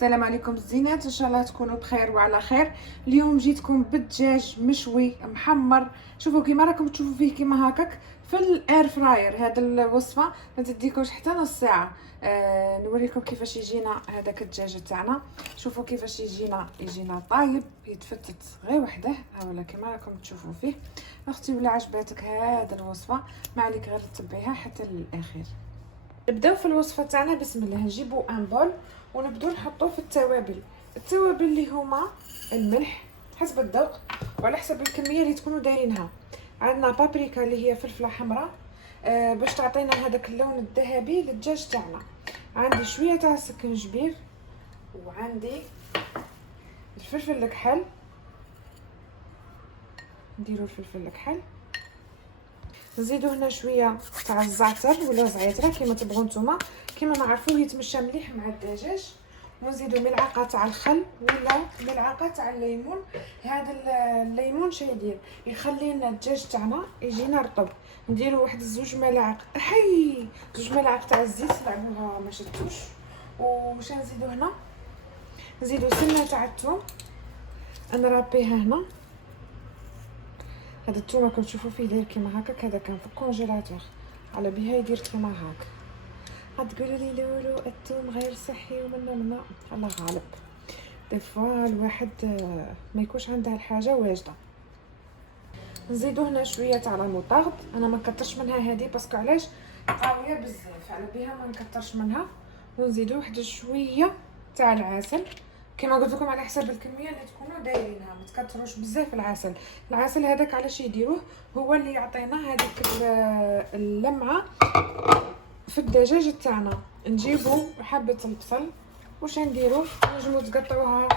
السلام عليكم الزينات، ان شاء الله تكونوا بخير وعلى خير. اليوم جيتكم بالدجاج مشوي محمر. شوفوا كيما راكم تشوفوا فيه كيما هكاك في الاير فراير. هذا الوصفه ما تديكوش حتى نص ساعه. نوريكم كيفاش يجينا هذاك الدجاج تاعنا. شوفوا كيفاش يجينا طايب يتفتت غير وحده. ها ولا كيما راكم تشوفوا فيه. اختي ولا عجباتك هذا الوصفه ما عليك غير تتبعيها حتى للاخير. نبداو في الوصفه تاعنا. بسم الله. نجيبوا ان بول ونبداو نحطوه في التوابل اللي هما الملح حسب الذوق وعلى حسب الكميه اللي تكونوا دايرينها. عندنا بابريكا اللي هي فلفله حمراء باش تعطينا هذاك اللون الذهبي للدجاج تاعنا. عندي شويه تاع سكنجبير وعندي الفلفل الكحل. نديروا الفلفل الكحل، نزيدو هنا شويه تاع الزعتر ولا زعتره كيما تبغوا نتوما، كيما نعرفوه يتمشى مليح مع الدجاج. ونزيدو ملعقه تاع الخل ولا ملعقه تاع الليمون. هذا الليمون شي يدير يخلي لنا الدجاج تاعنا يجينا رطب. نديرو واحد زوج ملاعق زوج ملاعق تاع الزيت لعبوها ما شدوش. وش نزيدو هنا؟ نزيدو سنه تاع الثوم نرابيها هنا. هذا الثوم راكم تشوفوا فيه داير كيما هكاك، هذا كان في الكونجيلاتور على بها يدير كيما هاك. غتقولوا لي لولو الثوم غير صحي ومنا الله غالب. دفوا الواحد ما يكونش عنده الحاجه واجده. نزيدو هنا شويه تاع المطارد. انا ما نكترش منها هذه باسكو علاش قاويه بزاف على بها ما نكترش منها. ونزيدو واحد شويه تاع العسل كما قلت لكم على حسب الكميه اللي تكونوا دايرينها. ما تكثروش بزاف العسل هذاك علاش يديروه هو اللي يعطينا هذيك اللمعه في الدجاج تاعنا. نجيبوا حبه البصل واش نديروا، نجموا تقطعوها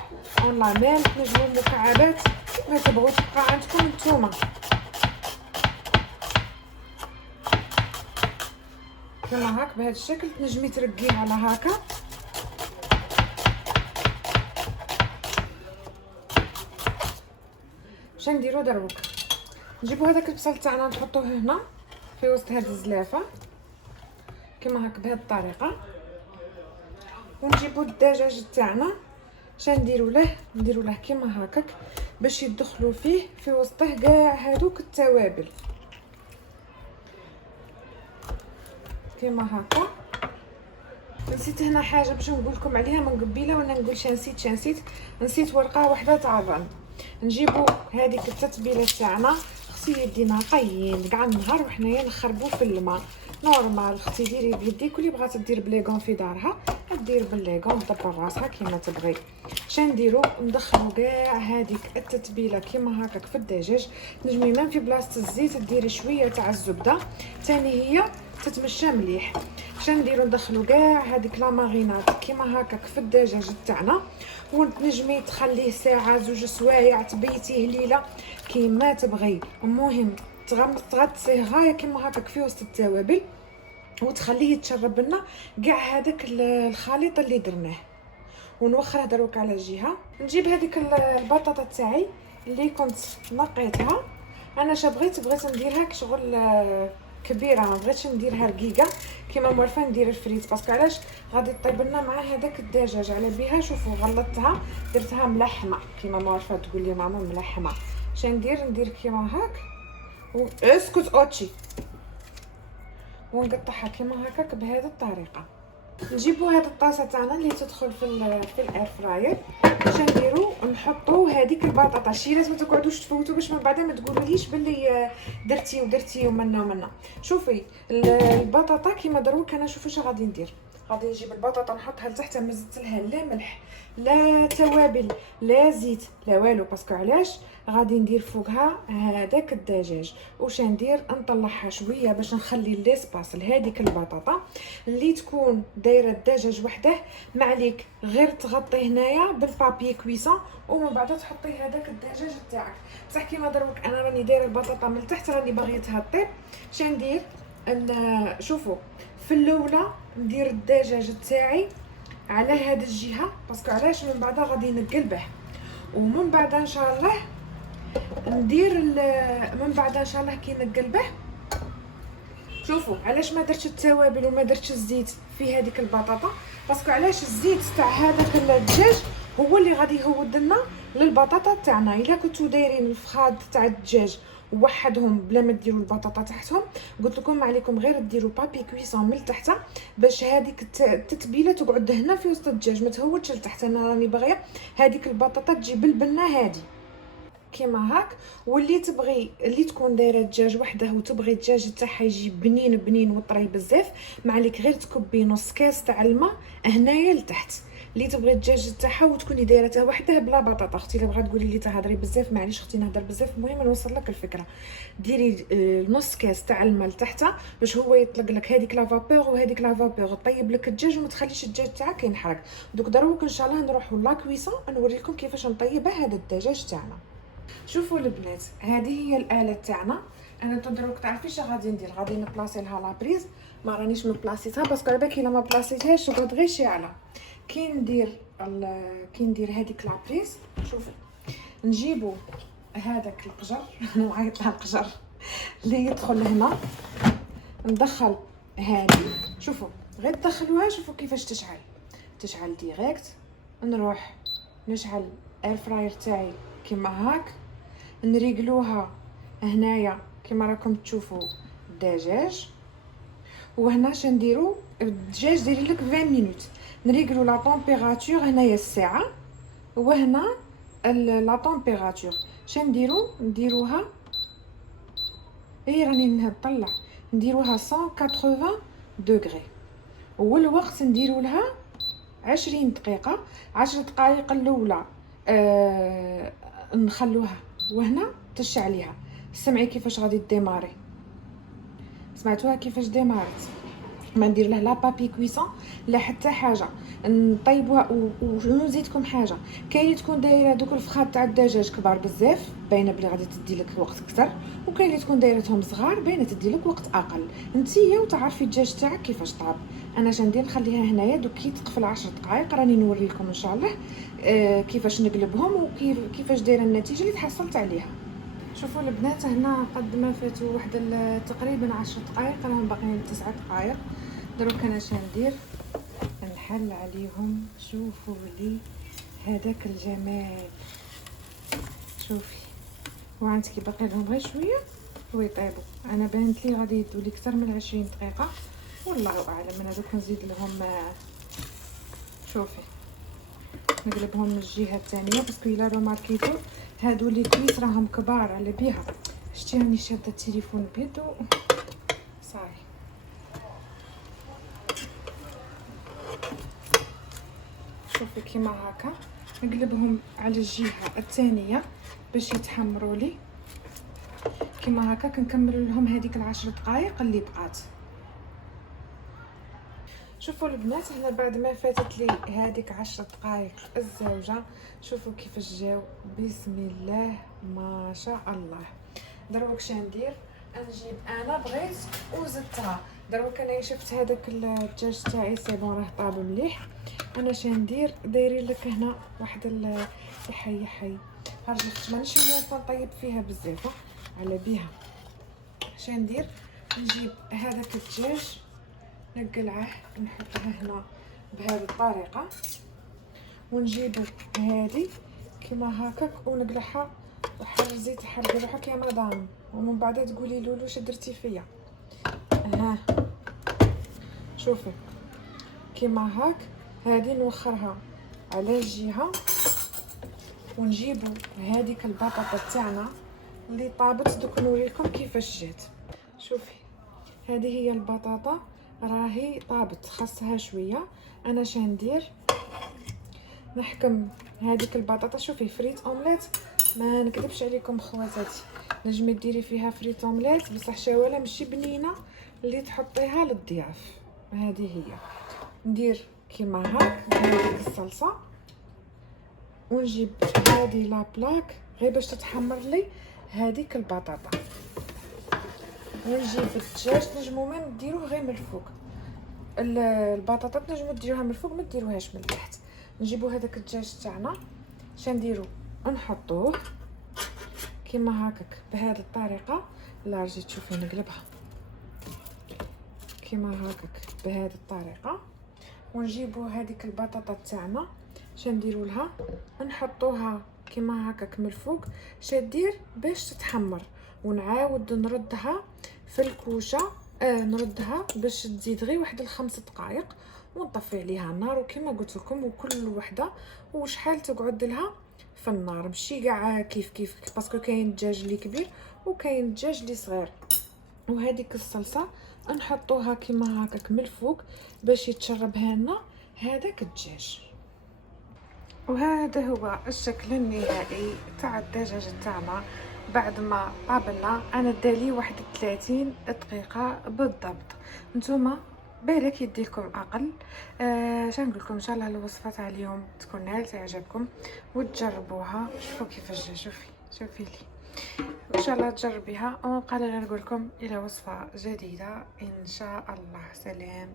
اون لاميل، نجموا مكعبات ما تبغوا تبقى عندكم نتوما. كما هاك بهذا الشكل تنجمي ترقيه على هكا. واش نديروا دروك؟ نجيبوا هذاك البصل تاعنا نحطوه هنا في وسط هذه الزلافه كما هاك بهذه الطريقه. ونجيبوا الدجاج تاعنا نديروا له كما هكاك باش يدخلوا فيه في وسطه كاع هذوك التوابل كما هكا. نسيت هنا حاجه باش نقول لكم عليها من قبيله وانا نقول نسيت ورقه واحده تاع الرن. نجيبوا هذيك التتبيله تاعنا. اختي يدينا نقيين كاع النهار وحنايا نخربوا في الماء نورمال. اختي ديري بيديك، واللي بغات دير بليغون في دارها دير بالليغون دبر راسها كيما تبغي. نديرو ندخلوا كاع هذيك التتبيله كيما هكاك في الدجاج. نجمي مام في بلاصه الزيت ديري شويه تاع الزبده ثاني هي تتمشى مليح. نديرو ندخلوا كاع هذيك لا مارينات كيما هكاك في الدجاج تاعنا. ونجمي تخليه ساعه زوج سوايع تبيتيه ليله كيما تبغي. المهم تغطسيه غايه كيما هكاك في وسط التوابل وتخليه يتشرب لنا كاع هذاك الخليط اللي درناه. ونوخره دروك على جهه. نجيب هذيك البطاطا تاعي اللي كنت نقيتها. انا بغيت نديرها كشغل كبيره، ما بغيتش نديرها رقيقه كيما موالفه ندير الفريت باسكو علاش غادي طيب لنا مع هذاك الدجاج على بها. شوفوا غلطتها درتها ملحمه كيما موالفه تقول لي ماما ملحمه. ندير كيما هاك اسكت اوتشي ونقطعها كيما هكاك بهذه الطريقه. نجيبوا هذه الطاسه تاعنا اللي تدخل في الاير فراير. باش نديرو نحطوا هذيك البطاطا. شي لازم تقعدوش تفوتوا باش من بعد ما تقولوليش باللي درتي ومنا. شوفي البطاطا كيما دروك انا شوفوا اش غادي ندير. غادي نجيب البطاطا نحطها لتحت، ما زدت لها لا ملح لا توابل لا زيت لا والو باسكو علاش غادي ندير فوقها هذاك الدجاج. واش ندير نطلعها شويه باش نخلي ليسباس لهذيك البطاطا اللي تكون دايره الدجاج وحده. ما عليك غير تغطي هنايا بالبابي كويسون ومن بعد تحطي هذاك الدجاج تاعك. بصح كيما دروك انا راني دايره البطاطا من تحت راني باغيتها طيب. ندير شوفوا في الاولى ندير الدجاج تاعي على هذه الجهه باسكو علاش من بعد غادي نقلبه. ومن بعد ان شاء الله ندير من بعد كي نقلبه. شوفوا علاش ما درتش التوابل وما درتش الزيت في هذيك البطاطا، باسكو علاش الزيت تاع هذاك الدجاج هو اللي غادي يهود لنا للبطاطا تاعنا. الا كنتو دايرين الفخاد تاع الدجاج وحدهم بلا ما ديروا البطاطا تحتهم، قلت لكم ما عليكم غير ديروا بابي كويسون من تحت باش هذيك التتبيله تقعد هنا في وسط الدجاج ما تهودش لتحت. انا راني باغيه هذيك البطاطا تجي بالبنه هذه كيما هاك. واللي تبغي اللي تكون دايره الدجاج وحده وتبغي الدجاج تاعها يجي بنين بنين وطري بزاف، ما عليك غير تكبي نص كاس تاع الماء هنايا لتحت. اللي تبغي الدجاج تاعها وتكوني دايرته وحده بلا بطاطا. اختي الا بغات تقولي لي تهضري بزاف معليش اختي نهضر بزاف، المهم نوصل لك الفكره. ديري نص كاس تاع الماء لتحت باش هو يطلق لك هذيك لا فابور، وهذيك لا فابور طيب لك الدجاج وما تخليش الدجاج تاعك ينحرق. دوك دروك ان شاء الله نروحوا لا كويسون نوريكم كيفاش نطيب هذا الدجاج تاعنا. شوفوا البنات، هذه هي الاله تاعنا. انا دروك تعرفيش غادي ندير، غادي نبلاصي لها لابريز، ما رانيش مبلاصيتها باسكو على بالك الا ما بلاصيتهاش تقعد غير شاعله. كي ندير هذيك لابريز، شوفي نجيبوا هذاك القجر انا معيط على القجر اللي يدخل هنا، ندخل هذه. شوفوا غير تدخلوها، شوفوا كيفاش تشعل ديريكت. نروح نشعل اير فراير تاعي كيما هاك، نريقلوها هنايا كيما راكم تشوفوا الدجاج. وهنا شنديرو الدجاج داير لك 20 مينوت، نريقلو لا طومبيراتور هنايا الساعه، وهنا لا طومبيراتور نديروها راني نطلع، نديروها 180 دوغري. والوقت نديرو لها 20 دقيقه. 10 دقائق الاولى نخلوها وهنا تشعليها. سمعي كيفاش غادي ديماري، سمعتوها كيفاش ديمارت. ما ندير له لا بابي كويسون لا حتى حاجه، نطيبوها. ونزيدكم حاجه، كاين تكون دايره دوك الفخاد تاع الدجاج كبار بزاف باينه بلي غادي تدي لك وقت اكثر، وكاين اللي تكون دايرتهم صغار باينه تدي لك وقت اقل. نتيا وتعرفي الدجاج تاعك كيفاش طاب. انا شندير نخليها هنايا دوك كي تقفل 10 دقائق راني نوريكم ان شاء الله كيفاش نقلبهم وكيفاش دايره النتيجه اللي تحصلت عليها. شوفوا البنات، هنا قد ما فاتوا واحد تقريبا 10 دقائق، راهم باقيين 9 دقائق. دروك انا شندير نحل عليهم. شوفوا لي هذاك الجمال، شوفي وعندك باقي لهم غير شويه ويطيبوا. انا بانت لي غادي يدوا لي اكثر من 20 دقيقه والله اعلم. انا دوك نزيد لهم، شوفي نقلبهم من الجهه الثانيه باسكو الا روماركيتو هادو لي كويس راهم كبار على بيها. شتي راني شاده التليفون بيدو صاي. شوفي كيما هكا نقلبهم على الجهه الثانيه باش يتحمروا لي كيما هكا. كنكمل لهم هذيك ال10 دقائق اللي بقات. شوفوا البنات، هنا بعد ما فاتت لي هذيك 10 دقائق الزوجه، شوفوا كيفاش جاو بسم الله ما شاء الله. دروك شندير نجيب، انا بغيت وزدتها. دروك انا شفت هذاك الدجاج تاعي سي بون راه طاب مليح. انا شندير دايرين لك هنا واحد يحي رجعت مانيش نطيب فيها بزاف على بيها. شندير نجيب هذاك الدجاج نقلعه نحطها هنا بهذه الطريقه، ونجيب هذه كيما هكاك ونقلعها وحرزي تحرقي روحك يا مدام، ومن بعد تقولي لولو واش درتي فيا. ها شوفي كيما هاك. هذه نوخرها على الجهه، ونجيبوا هذيك البطاطا تاعنا اللي طابت. دوك نوريكم كيفاش جات. شوفي هذه هي البطاطا راهي طابت، خاصها شويه. انا شندير نحكم هذيك البطاطا. شوفي فريت اومليت، ما نكذبش عليكم خواتاتي، نجمي ديري فيها فريت اومليت بصح شواله ماشي بنينه اللي تحطيها للضياف. هذه هي. ندير كيما هاك هذيك الصلصه، ونجيب هذه لا بلاك غير باش تتحمر لي هذيك البطاطا، ونجيب الدجاج. نجمو ما نديروه غير من الفوق، البطاطا نجمو ديروها من الفوق ما ديروهاش من التحت. نجيبو هذاك الدجاج تاعنا شنديرو نحطوه كيما هكاك بهذه الطريقه. لا رجيت تشوفي نقلبها كيما هكاك بهذه الطريقه. ونجيبوا هذيك البطاطا تاعنا شنديروا لها، نحطوها كيما هكاك من الفوق شدير باش تتحمر، ونعاود نردها في الكوشه. نردها باش تزيد غير واحد الخمس دقائق، ونطفي عليها النار. وكما قلت لكم وكل وحده وشحال تقعد لها في النار، ماشي كاع كيف باسكو كاين الدجاج اللي كبير وكاين الدجاج اللي صغير. وهذيك الصلصه نحطوها كيما هكاك من الفوق باش يتشربها لنا هذاك الدجاج. وهذا هو الشكل النهائي تاع الدجاج تاعنا بعد ما طابلنا. انا دالي واحد 30 دقيقه بالضبط. نتوما بالك يديكم اقل. شنقول لكم ان شاء الله الوصفه تاع اليوم تكون نالت اعجابكم وتجربوها. شوفوا كيفاش جا، شوفي لي ان شاء الله تجربيها. وقال نقول لكم الى وصفه جديده ان شاء الله. سلام.